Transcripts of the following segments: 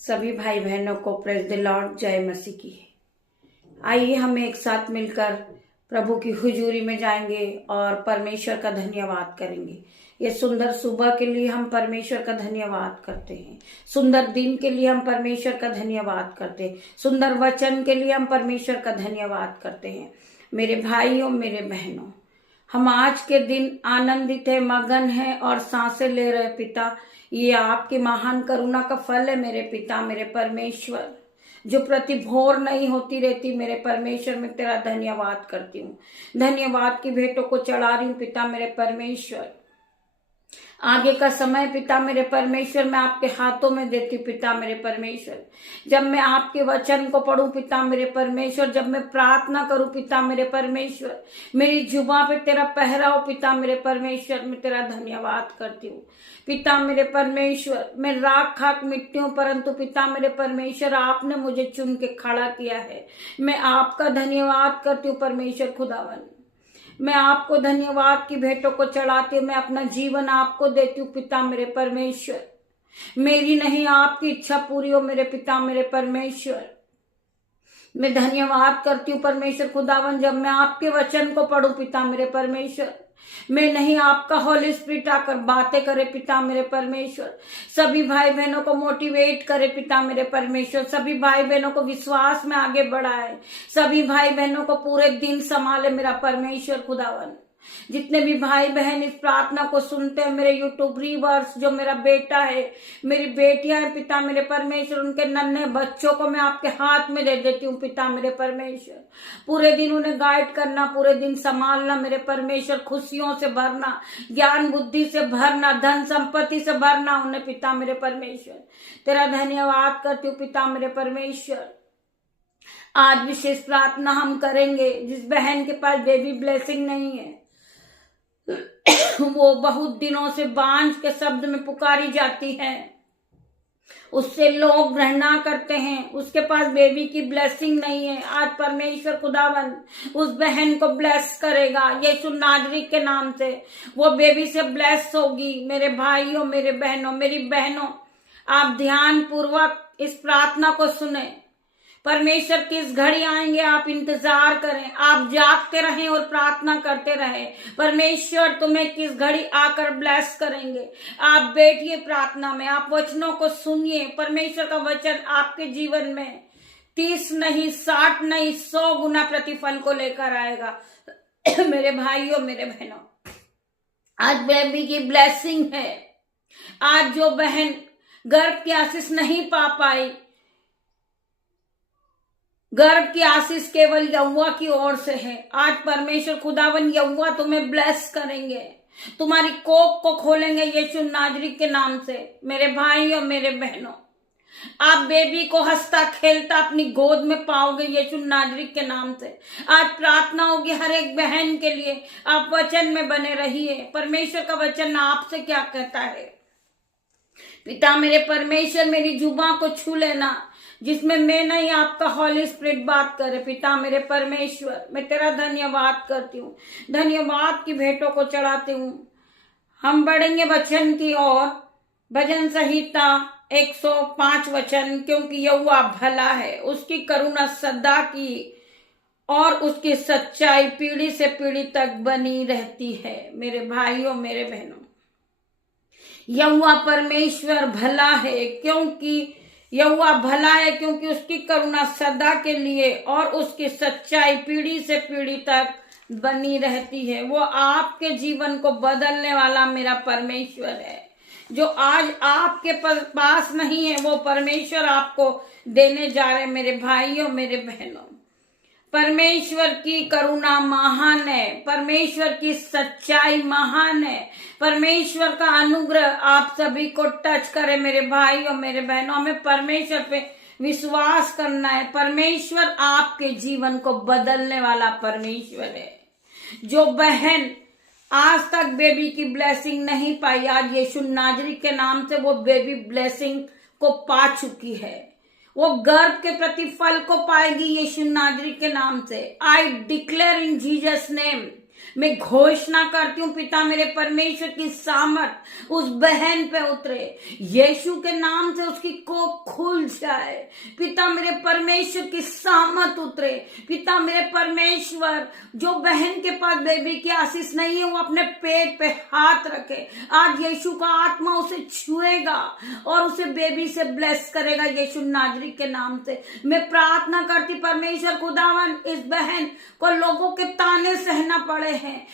सभी भाई बहनों को प्रेज द लॉर्ड, जय मसीह की। आइए हम एक साथ मिलकर प्रभु की हुजूरी में जाएंगे और परमेश्वर का धन्यवाद करेंगे। ये सुंदर सुबह के लिए हम परमेश्वर का धन्यवाद करते हैं। सुंदर दिन के लिए हम परमेश्वर का धन्यवाद करते हैं। सुंदर वचन के लिए हम परमेश्वर का धन्यवाद करते हैं। मेरे भाइयों, मेरे बहनों, हम आज के दिन आनंदित है, मगन है और सांसें ले रहे। पिता, ये आपकी महान करुणा का फल है मेरे पिता, मेरे परमेश्वर, जो प्रति भोर नहीं होती रहती। मेरे परमेश्वर, मैं तेरा धन्यवाद करती हूँ। धन्यवाद की भेंटों को चढ़ा रही हूँ पिता मेरे परमेश्वर। आगे का समय पिता मेरे परमेश्वर मैं आपके हाथों में देती हूँ पिता मेरे परमेश्वर। जब मैं आपके वचन को पढ़ूं पिता मेरे परमेश्वर, जब मैं प्रार्थना करूं पिता मेरे परमेश्वर, मेरी जुबान पे तेरा पहरा हो पिता मेरे परमेश्वर। मैं तेरा धन्यवाद करती हूँ पिता मेरे परमेश्वर। मैं राख खाक मिट्टी हूँ, परंतु पिता मेरे परमेश्वर आपने मुझे चुन के खड़ा किया है। मैं आपका धन्यवाद करती हूँ परमेश्वर खुदावन। मैं आपको धन्यवाद की भेंटों को चढ़ाती हूँ। मैं अपना जीवन आपको देती हूँ पिता मेरे परमेश्वर। मेरी नहीं, आपकी इच्छा पूरी हो मेरे पिता मेरे परमेश्वर। मैं धन्यवाद करती हूँ परमेश्वर खुदावन, जब मैं आपके वचन को पढ़ूं पिता मेरे परमेश्वर। मैं नहीं, आपका होली स्पिरिट आकर बातें करे पिता मेरे परमेश्वर। सभी भाई बहनों को मोटिवेट करे पिता मेरे परमेश्वर। सभी भाई बहनों को विश्वास में आगे बढ़ाए। सभी भाई बहनों को पूरे दिन संभाले मेरा परमेश्वर खुदावन। जितने भी भाई बहन इस प्रार्थना को सुनते हैं, मेरे यूट्यूब व्यूअर्स, जो मेरा बेटा है, मेरी बेटियां हैं पिता मेरे परमेश्वर, उनके नन्हे बच्चों को मैं आपके हाथ में दे देती हूँ पिता मेरे परमेश्वर। पूरे दिन उन्हें गाइड करना, पूरे दिन संभालना मेरे परमेश्वर। खुशियों से भरना, ज्ञान बुद्धि से भरना, धन संपत्ति से भरना उन्हें पिता मेरे परमेश्वर। तेरा धन्यवाद करती हूँ पिता मेरे परमेश्वर। आज विशेष प्रार्थना हम करेंगे जिस बहन के पास बेबी ब्लेसिंग नहीं है, वो बहुत दिनों से बांझ के शब्द में पुकारी जाती है, उससे लोग घृणा करते हैं, उसके पास बेबी की ब्लेसिंग नहीं है। आज परमेश्वर खुदावन उस बहन को ब्लेस करेगा यीशु नाजरी के नाम से। वो बेबी से ब्लेस होगी। मेरे भाइयों, मेरे बहनों, मेरी बहनों, आप ध्यान पूर्वक इस प्रार्थना को सुने। परमेश्वर किस घड़ी आएंगे आप इंतजार करें। आप जागते रहें और प्रार्थना करते रहें। परमेश्वर तुम्हें किस घड़ी आकर ब्लेस करेंगे। आप बैठिए प्रार्थना में, आप वचनों को सुनिए। परमेश्वर का वचन आपके जीवन में 30 नहीं, 60 नहीं, 100 गुना प्रतिफल को लेकर आएगा। मेरे भाइयों, मेरे बहनों, आज बेबी की ब्लेसिंग है। आज जो बहन गर्भ की आशीष नहीं पा पाई, गर्भ की आशीष केवल यहोवा की ओर से है। आज परमेश्वर खुदावन यहोवा तुम्हें ब्लेस करेंगे, तुम्हारी कोख को खोलेंगे यीशु नाजरी के नाम से। मेरे भाइयों, मेरे बहनों, आप बेबी को हंसता खेलता अपनी गोद में पाओगे यीशु नाजरी के नाम से। आज प्रार्थना होगी हर एक बहन के लिए। आप वचन में बने रहिए। परमेश्वर का वचन आपसे क्या कहता है। पिता मेरे परमेश्वर, मेरी जुबान को छू लेना जिसमें मैं नहीं, आपका होली स्पिरिट बात करे पिता मेरे परमेश्वर। मैं तेरा धन्यवाद करती हूँ। धन्यवाद की भेंटों को चढ़ाती हूँ। हम बढ़ेंगे वचन की ओर। भजन संहिता 105 वचन, क्योंकि यहोवा भला है, उसकी करुणा सदा की और उसकी सच्चाई पीढ़ी से पीढ़ी तक बनी रहती है। मेरे भाइयों, मेरे बहनों, यहोवा परमेश्वर भला है, क्योंकि यहोवा भला है, क्योंकि उसकी करुणा सदा के लिए और उसकी सच्चाई पीढ़ी से पीढ़ी तक बनी रहती है। वो आपके जीवन को बदलने वाला मेरा परमेश्वर है। जो आज आपके पास नहीं है, वो परमेश्वर आपको देने जा रहे। मेरे भाइयों, मेरे बहनों, परमेश्वर की करुणा महान है, परमेश्वर की सच्चाई महान है। परमेश्वर का अनुग्रह आप सभी को टच करे। मेरे भाइयों, मेरे बहनों, हमें परमेश्वर पे विश्वास करना है। परमेश्वर आपके जीवन को बदलने वाला परमेश्वर है। जो बहन आज तक बेबी की ब्लेसिंग नहीं पाई, आज यीशु नाजरी के नाम से वो बेबी ब्लेसिंग को पा चुकी है। वो गर्भ के प्रतिफल को पाएगी यीशु नाजरी के नाम से। I declare in Jesus name मैं घोषणा करती हूँ पिता मेरे परमेश्वर की सामर्थ उस बहन पे उतरे, यीशु के नाम से उसकी कोख खुल जाए। पिता मेरे परमेश्वर की सामर्थ उतरे। पिता मेरे परमेश्वर, जो बहन के पास बेबी की आशीष नहीं है वो अपने पेट पे हाथ रखे, आज यीशु का आत्मा उसे छुएगा और उसे बेबी से ब्लेस करेगा यीशु नाजरी के नाम से। मैं प्रार्थना करती परमेश्वर खुदावन, इस बहन को लोगों के ताने सहना पड़े हैं,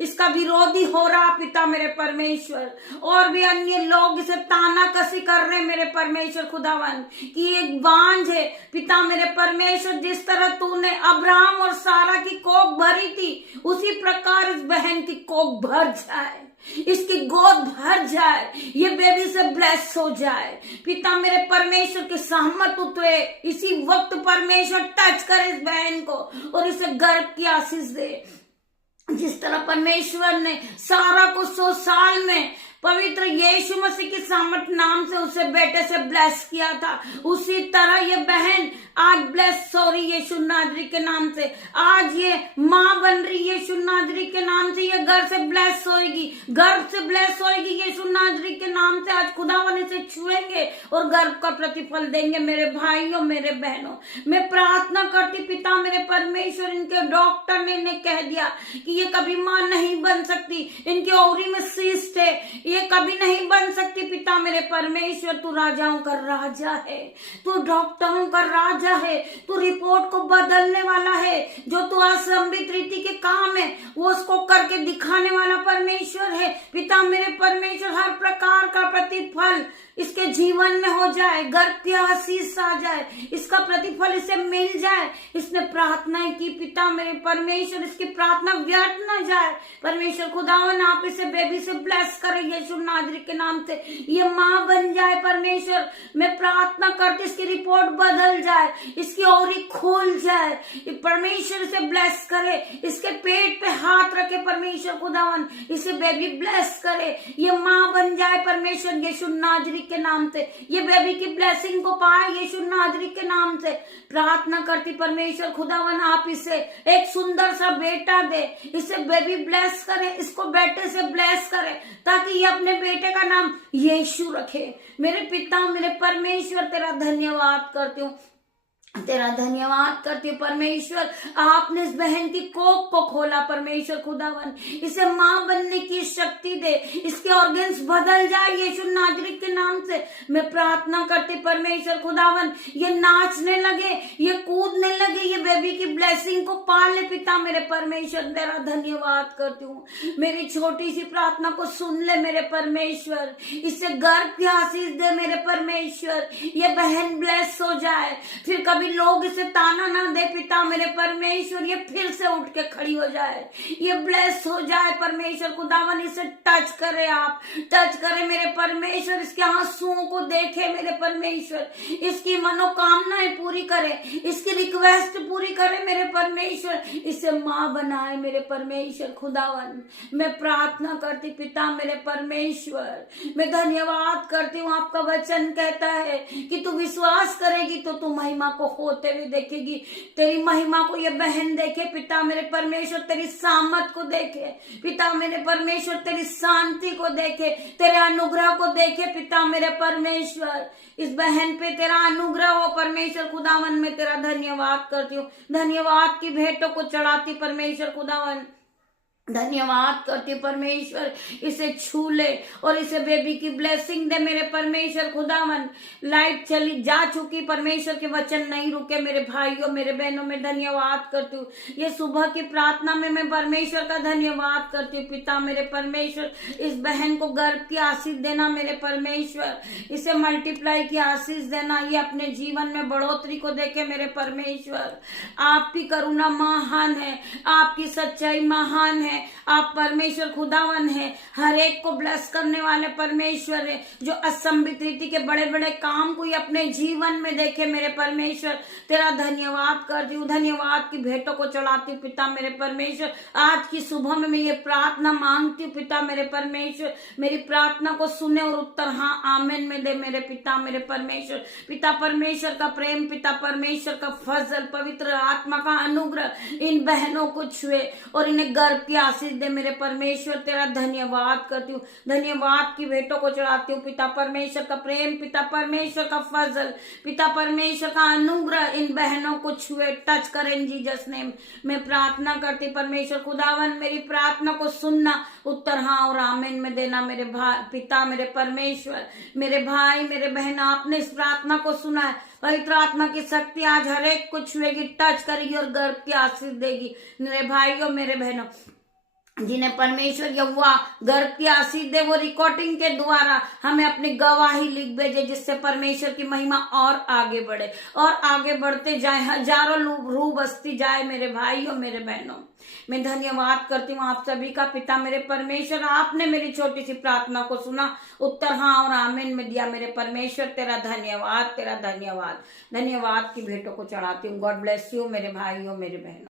इसका विरोधी हो रहा पिता मेरे परमेश्वर, और भी अन्य लोग इसे ताना कसी कर रहे मेरे परमेश्वर खुदावन कि एक बांझ है। पिता मेरे परमेश्वर, जिस तरह तूने अब्राहम और सारा की कोख भरी थी, उसी प्रकार इस बहन की कोख भर जाए, इसकी गोद भर जाए, ये बेबी से ब्लेस हो जाए। पिता मेरे परमेश्वर की सहमत उतरे, इसी वक्त परमेश्वर टच कर इस बहन को और इसे गर्भ की आशीष दे। जिस तरह परमेश्वर ने सारा को 100 साल में पवित्र यीशु मसीह की सामर्थ नाम से उसे बेटे से ब्लेस किया था, उसी तरह ये बहन आज ब्लेस हो रही यीशु नाजरी के नाम से। आज ये माँ बन रही यीशु नाजरी के नाम से, ये घर से ब्लेस होएगी, गर्भ से ब्लेस होएगी यीशु नाजरी के नाम से। आज खुदावन इसे छुएंगे और गर्भ का प्रतिफल देंगे। मेरे भाइयों, मेरे बहनों, मैं प्रार्थना करती पिता मेरे परमेश्वर, इनके डॉक्टर ने इन्हें कह दिया कि ये कभी माँ नहीं बन सकती, इनके ओवरी में सिस्ट है, ये कभी नहीं बन सकती। पिता मेरे परमेश्वर, तू राजाओं का राजा है, तू डॉक्टरों का राजा है, तू रिपोर्ट को बदलने वाला है। जो तू असंभित रीति के काम है वो उसको करके दिखाने वाला परमेश्वर है। पिता मेरे परमेश्वर, हर प्रकार का प्रतिफल इसके जीवन में हो जाए, गर्भ की आशीष आ जाए, इसका प्रतिफल इसे मिल जाए। इसने प्रार्थनाएं की पिता मेरे परमेश्वर, इसकी प्रार्थना व्यर्थ न जाए। परमेश्वर खुदावन, आप इसे बेबी से ब्लेस करें यीशु नाजरी के नाम से, ये माँ बन जाए। परमेश्वर, मैं प्रार्थना करती इसकी रिपोर्ट बदल जाए, इसकी ओरी खुल जाए। परमेश्वर इसे ब्लेस करे, इसके पेट पे हाथ रखे परमेश्वर खुदावन, इसे बेबी ब्लेस करे, ये माँ बन जाए परमेश्वर यीशु नाजरी के नाम से। ये बेबी की ब्लेसिंग को पाए यीशु नाजरी के नाम से। प्रार्थना करती परमेश्वर खुदावन, आप इसे एक सुंदर सा बेटा दे, इसे बेबी ब्लेस करे, इसको बेटे से ब्लेस करे, ताकि ये अपने बेटे का नाम यीशु रखे। मेरे पिता मेरे परमेश्वर, तेरा धन्यवाद करती हूँ, तेरा धन्यवाद करती हूँ परमेश्वर। आपने इस बहन की कोख को खोला परमेश्वर खुदावन, इसे माँ बनने की शक्ति दे, इसके ऑर्गन्स बदल जाए यीशु नाजरी के नाम से। मैं प्रार्थना करती परमेश्वर खुदावन, ये नाचने लगे, ये कूदने लगे, ये बेबी की ब्लेसिंग को पाले पिता मेरे परमेश्वर। तेरा धन्यवाद करती हूँ, मेरी छोटी सी प्रार्थना को सुन ले मेरे परमेश्वर, इसे गर्भ की आशीष दे मेरे परमेश्वर। ये बहन ब्लेस हो जाए, फिर कभी लोग इसे ताना ना दे पिता मेरे परमेश्वर, ये फिर से उठ के खड़ी हो जाए, ये ब्लेस हो जाए परमेश्वर खुदावन। इसे टच करे, आप टच करे मेरे परमेश्वर, इसके आंसुओं को देखे मेरे परमेश्वर, इसकी मनोकामनाएं पूरी करे, इसकी रिक्वेस्ट पूरी करे मेरे परमेश्वर, इसे माँ बनाए मेरे परमेश्वर खुदावन। मैं प्रार्थना करती पिता मेरे परमेश्वर, मैं धन्यवाद करती हूँ। आपका वचन कहता है कि तू विश्वास करेगी तो तू महिमा को होते हुए देखेगी। तेरी महिमा को ये बहन देखे पिता मेरे परमेश्वर, तेरी सामत को देखे पिता मेरे परमेश्वर, तेरी शांति को देखे, तेरे अनुग्रह को देखे पिता मेरे परमेश्वर। इस बहन पे तेरा अनुग्रह हो परमेश्वर खुदावन। मैं तेरा धन्यवाद करती हूँ, धन्यवाद की भेंटों को चढ़ाती परमेश्वर खुदावन, धन्यवाद करती परमेश्वर। इसे छू ले और इसे बेबी की ब्लेसिंग दे मेरे परमेश्वर खुदावन। लाइट चली जा चुकी, परमेश्वर के वचन नहीं रुके मेरे भाइयों मेरे बहनों, में धन्यवाद करती हूँ। ये सुबह की प्रार्थना में मैं परमेश्वर का धन्यवाद करती हूँ पिता मेरे परमेश्वर। इस बहन को गर्भ की आशीष देना मेरे परमेश्वर, इसे मल्टीप्लाई की आशीष देना, ये अपने जीवन में बढ़ोतरी को देखे मेरे परमेश्वर। आपकी करुणा महान है, आपकी सच्चाई महान है, है, आप परमेश्वर खुदावन है, हर एक को ब्लेस करने वाले परमेश्वर है, जो असंभित रीति के बड़े बड़े काम कोई अपने जीवन में देखे मेरे परमेश्वर, तेरा धन्यवाद करती हूँ, धन्यवाद की भेंटों को चढ़ाती हूँ पिता मेरे परमेश्वर। आज की सुबह में मैं ये प्रार्थना मांगती हूँ पिता मेरे परमेश्वर, मेरी प्रार्थना को सुने और उत्तर हाँ आमीन में दे मेरे पिता मेरे परमेश्वर। पिता परमेश्वर का प्रेम, पिता परमेश्वर का फजल, पवित्र आत्मा का अनुग्रह इन बहनों को छुए और इन्हें गर्भ की आशीष दे मेरे परमेश्वर। तेरा धन्यवाद करती हूँ, धन्यवाद की भेंटों को चढ़ाती हूँ पिता परमेश्वर का प्रेम, पिता परमेश्वर का फजल, पिता परमेश्वर का अनुग्रह इन बहनों को छुए, टच करें इन जीसस नेम। मैं प्रार्थना करती परमेश्वर खुदावन, मेरी प्रार्थना को सुनना, उत्तर हाँ और आमीन में देना मेरे पिता मेरे परमेश्वर। मेरे भाई मेरे बहन, आपने इस प्रार्थना को सुना है, पवित्र आत्मा की शक्ति आज हर एक को छुएगी, टच करेगी और गर्भ की आशीष देगी। मेरे भाइयों मेरे बहनों, जिन्हें परमेश्वर यहोवा गर्भ की आशीष दे, वो रिकॉर्डिंग के द्वारा हमें अपनी गवाही लिख भेजे, जिससे परमेश्वर की महिमा और आगे बढ़े और आगे बढ़ते जाए, हजारों रूह बसती जाए। मेरे भाइयों मेरे बहनों, मैं धन्यवाद करती हूँ आप सभी का पिता मेरे परमेश्वर। आपने मेरी छोटी सी प्रार्थना को सुना, उत्तर हाँ और आमीन में दिया मेरे परमेश्वर। तेरा धन्यवाद, तेरा धन्यवाद, धन्यवाद की भेंटों को चढ़ाती हूँ। गॉड ब्लेस यू मेरे भाइयों मेरे बहनों।